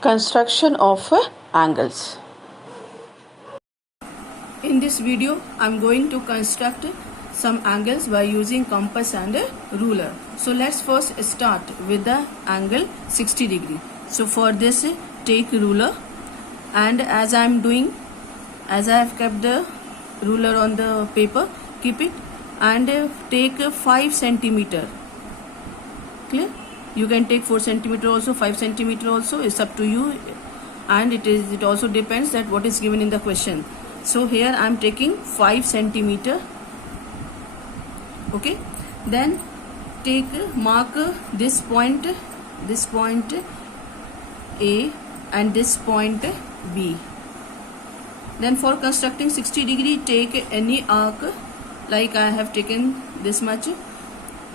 Construction of angles. In this video, I am going to construct some angles by using compass and a ruler. So let's first start with the angle 60 degree. So for this, take ruler, and as I have kept the ruler on the paper, keep it and take 5 centimeter. Clear? You can take 4 centimeter also, 5 centimeter also, it's up to you, and it also depends that what is given in the question. So here I am taking 5 centimeter. Okay, then mark this point A and this point B. Then for constructing 60 degree, take any arc, like I have taken this much.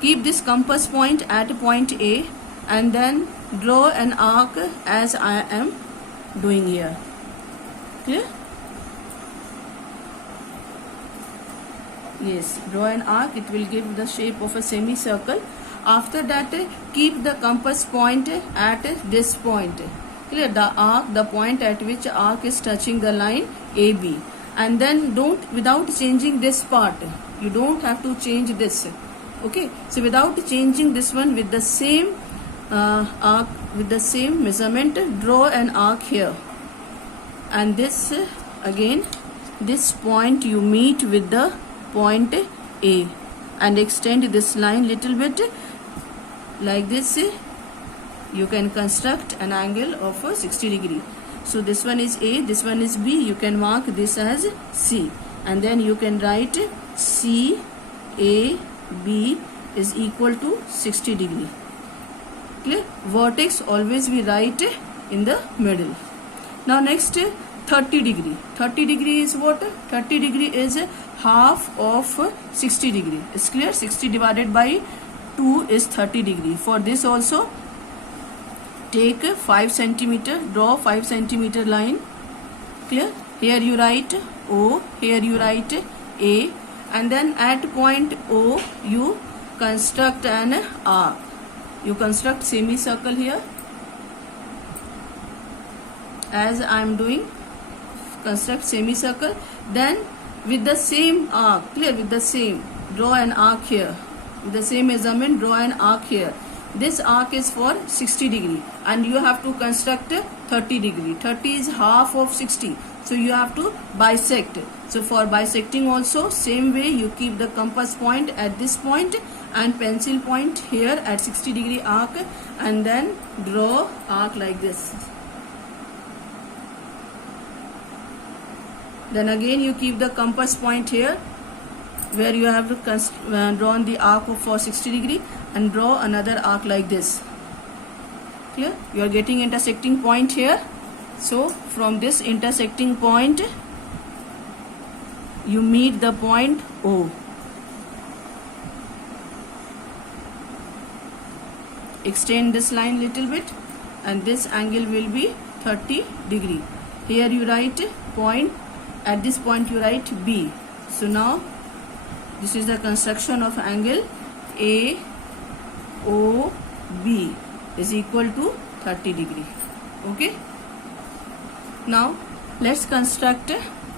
Keep this compass point at point A and then draw an arc as I am doing here. Clear? Yes, draw an arc. It will give the shape of a semicircle. After that, keep the compass point at this point. Clear? The point at which arc is touching the line AB. And then without changing this part, you don't have to change this. Okay, so without changing this one, with the same arc, with the same measurement, draw an arc here, and this again, this point you meet with the point A and extend this line little bit like this. You can construct an angle of 60 degree. So this one is A, this one is B. You can mark this as C, and then you can write CAB is equal to 60 degree. Clear? Vertex always we write in the middle. Now next, 30 degree. 30 degree is what? 30 degree is half of 60 degree. It's clear? 60 divided by 2 is 30 degree. For this also, take 5 centimeter, draw 5 centimeter line. Clear? Here you write O, here you write A, and then at point O you construct an arc. You construct semicircle here as I am doing. Construct semicircle. Then with the same arc, clear, with the same, draw an arc here. With the same measurement, draw an arc here. This arc is for 60 degree and you have to construct 30 degree. 30 is half of 60. So you have to bisect. So for bisecting also, same way, you keep the compass point at this point and pencil point here at 60 degree arc, and then draw arc like this. Then again you keep the compass point here where you have drawn the arc for 60 degree and draw another arc like this. Clear? You are getting intersecting point here. So from this intersecting point, you meet the point O. Extend this line little bit and this angle will be 30 degree. Here you write point, at this point you write B. So now this is the construction of angle AOB is equal to 30 degree. Okay. Now let's construct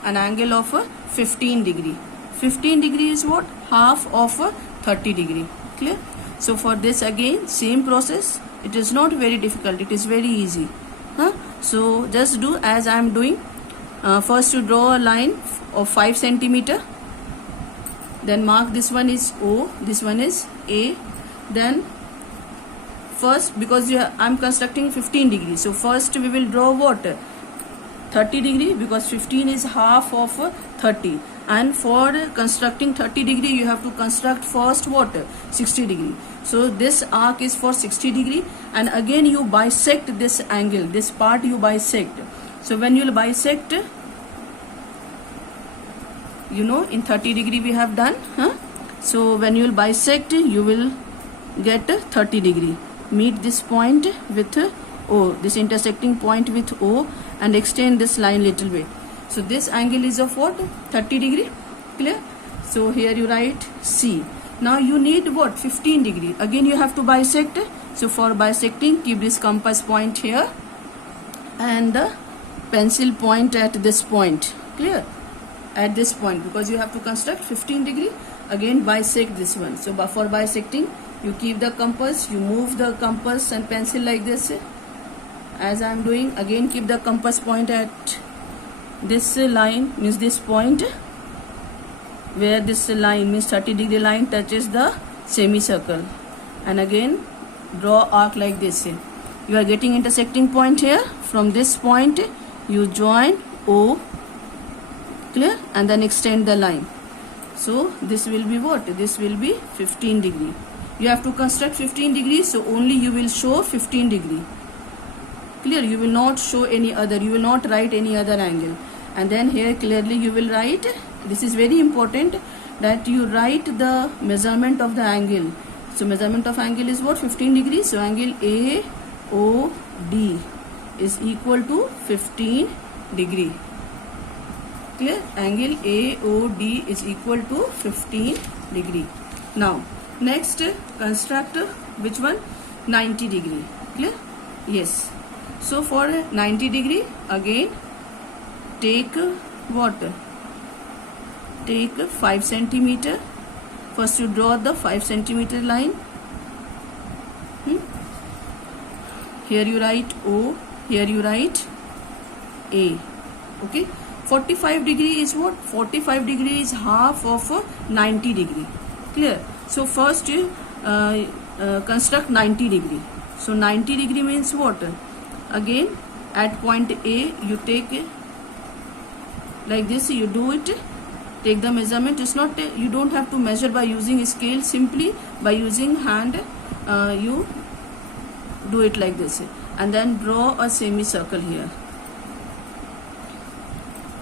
an angle of 15 degree. 15 degree is what? Half of 30 degree. Clear? So for this again, same process. It is not very difficult. It is very easy. So just do as I am doing. First you draw a line of 5 centimeter. Then mark this one is O, this one is A. Then first, because I am constructing 15 degree, so first we will draw what? 30 degree, because 15 is half of 30. And for constructing 30 degree, you have to construct first what? 60 degree. So this arc is for 60 degree, and again you bisect this angle, this part you bisect. So when you will bisect, you know, in 30 degree we have done. So when you will bisect, you will get 30 degree. Meet this point with O, this intersecting point with O, and extend this line little bit. So this angle is of what? 30 degree. Clear? So here you write C. Now you need what? 15 degree. Again you have to bisect. So for bisecting, keep this compass point here and the pencil point at this point. Clear? At this point, because you have to construct 15 degree. Again bisect this one. So for bisecting, you keep the compass, you move the compass and pencil like this, as I am doing. Again keep the compass point at this line, means this point, where this line means 30 degree line touches the semicircle, and again draw arc like this. You are getting intersecting point here. From this point you join O, clear, and then extend the line. So this will be what? This will be 15 degree. You have to construct 15 degrees, so only you will show 15 degree. Clear? You will not show any other, you will not write any other angle. And then here clearly you will write, this is very important, that you write the measurement of the angle. So measurement of angle is what? 15 degrees. So angle AOD is equal to 15 degree. Clear? Angle AOD is equal to 15 degree. Now next construct which one? 90 degree. Clear? Yes. So for 90 degree, again take what? Take 5 centimeter. First you draw the 5 centimeter line. Here you write O, here you write A. Okay. 45 degree is what? 45 degree is half of 90 degree. Clear? So first you construct 90 degree. So 90 degree means what? Again at point A you take like this, you do it, take the measurement. It's not, you don't have to measure by using scale, simply by using hand you do it like this, and then draw a semicircle here.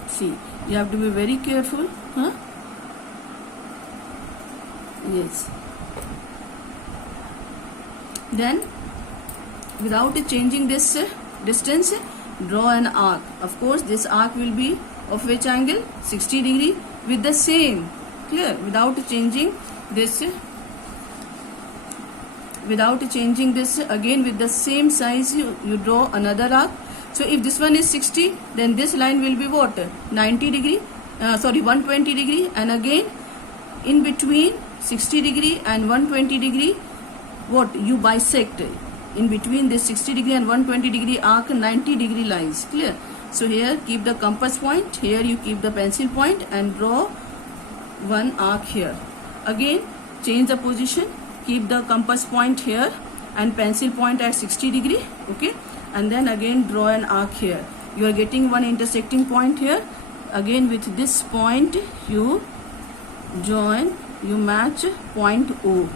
See, you have to be very careful. Yes. Then without changing this distance, draw an arc. Of course this arc will be of which angle? 60 degree with the same. Clear? Without changing this, again with the same size you draw another arc. So if this one is 60, then this line will be what? 90 degree, 120 degree, and again in between 60 degree and 120 degree, what? You bisect. In between this 60 degree and 120 degree arc, 90 degree lines. Clear? So here keep the compass point, here you keep the pencil point and draw one arc here. Again change the position, keep the compass point here and pencil point at 60 degree. Okay, and then again draw an arc here. You are getting one intersecting point here. Again with this point you join, you match point O.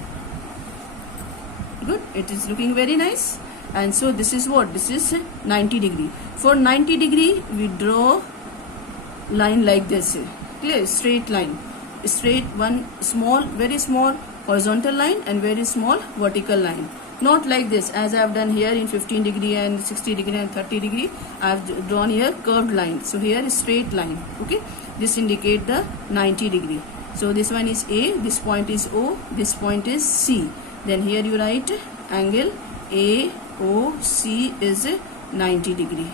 Good, it is looking very nice. And so this is what? This is 90 degree. For 90 degree we draw line like this. Clear? Straight line. Straight, one small, very small horizontal line and very small vertical line. Not like this as I have done here in 15 degree and 60 degree and 30 degree. I have drawn here curved line. So here is straight line. Okay, this indicate the 90 degree. So this one is A, this point is O, this point is C. Then here you write angle AOC is 90 degree.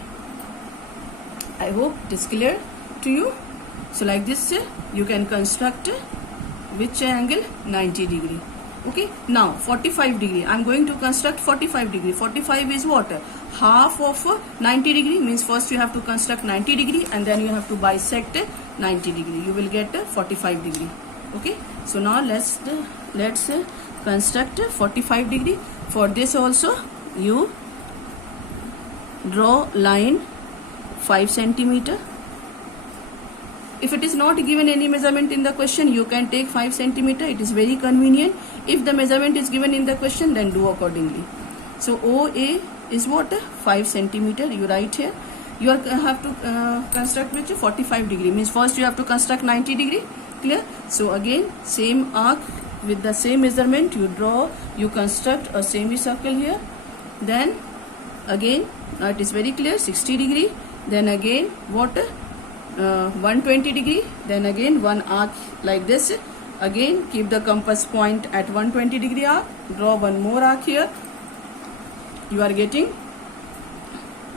I hope it is clear to you. So like this you can construct which angle? 90 degree. Okay, now 45 degree. I am going to construct 45 degree. 45 is what? Half of 90 degree, means first you have to construct 90 degree and then you have to bisect 90 degree. You will get 45 degree. Okay, so now let's construct 45 degree. For this also you draw line 5 centimeter. If it is not given any measurement in the question, you can take 5 centimeter. It is very convenient. If the measurement is given in the question, then do accordingly. So OA is what? 5 centimeter. You write here. You have to construct which? 45 degree. Means first you have to construct 90 degree. Clear? So again same arc with the same measurement you draw. You construct a semicircle here. Then again it is very clear, 60 degree. Then again what? 120 degree. Then again one arc like this. Again keep the compass point at 120 degree arc. Draw one more arc here. You are getting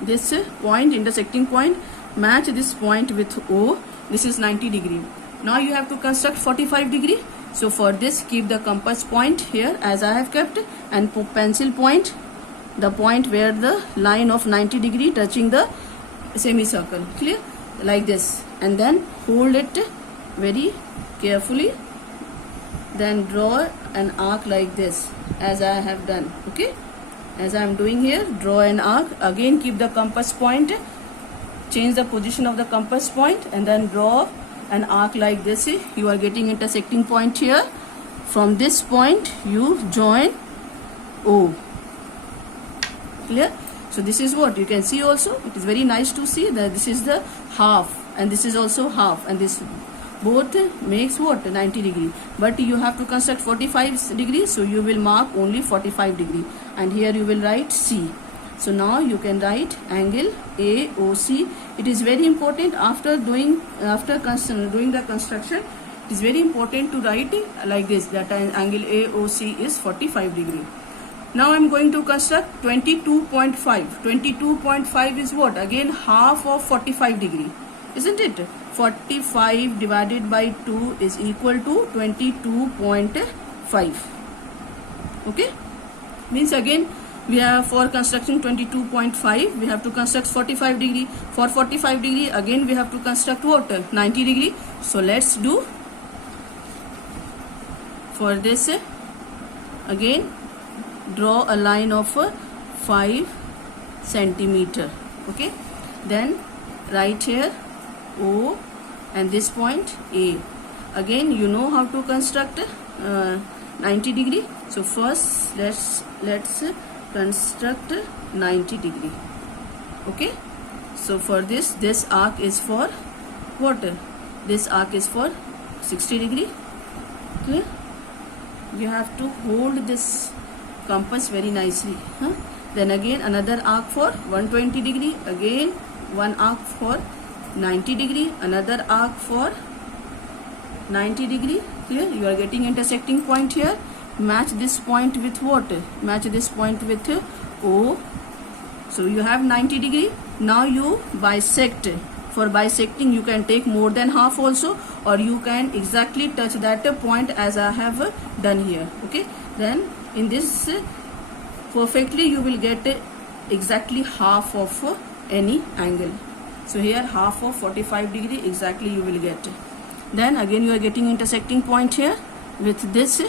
this point, intersecting point, match this point with O. This is 90 degree. Now you have to construct 45 degree. So for this, keep the compass point here as I have kept, and pencil point, the point where the line of 90 degree touching the semicircle, clear, like this, and then hold it very carefully, then draw an arc like this as I have done. Okay, as I am doing here, draw an arc. Again keep the compass point, change the position of the compass point, and then draw an arc like this. You are getting intersecting point here. From this point you join O. Clear? So this is what you can see. Also it is very nice to see that this is the half and this is also half, and this both makes what, 90 degree, but you have to construct 45 degrees, so you will mark only 45 degree, and here you will write C. So now you can write angle AOC. It is very important after doing the construction, it is very important to write like this, that angle AOC is 45 degree. Now I am going to construct 22.5. 22.5 is what? Again half of 45 degree, isn't it? 45 divided by 2 is equal to 22.5. Okay, means again we have, for constructing 22.5 we have to construct 45 degree. For 45 degree again we have to construct what? 90 degree. So let's do. For this, again draw a line of 5 centimeter. Okay, then write here O and this point A. Again you know how to construct 90 degree. So first let's construct 90 degree. Okay, so for this arc is for what? This arc is for 60 degree. Clear? You have to hold this compass very nicely. Then again another arc for 120 degree. Again one arc for 90 degree, another arc for 90 degree. Here you are getting intersecting point here. Match this point with what? Match this point with O. So you have 90 degree. Now you bisect. For bisecting you can take more than half also, or you can exactly touch that point as I have done here. Okay, then in this perfectly you will get exactly half of any angle. So here half of 45 degree exactly you will get. Then again you are getting intersecting point here with this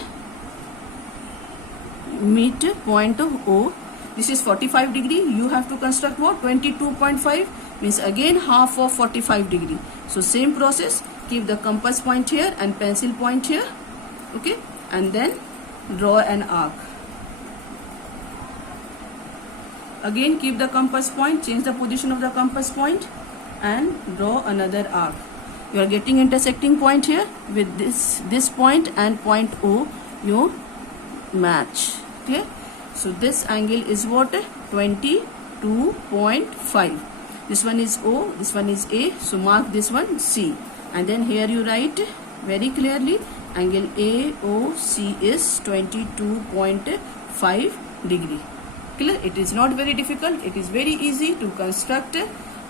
meet point of O. This is 45 degree. You have to construct what? 22.5, means again half of 45 degree. So same process, keep the compass point here and pencil point here. Okay, and then draw an arc. Again keep the compass point, change the position of the compass point, and draw another arc. You are getting intersecting point here with this point and point O. You match. Clear? So this angle is what? 22.5. This one is O, this one is A. So mark this one C, and then here you write very clearly angle AOC is 22.5 degree. Clear? It is not very difficult. It is very easy to construct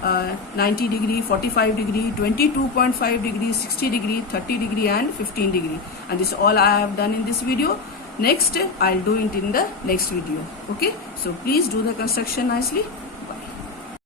90 degree, 45 degree, 22.5 degree, 60 degree, 30 degree and 15 degree. And this is all I have done in this video. Next I'll do it in the next video. Okay, so please do the construction nicely.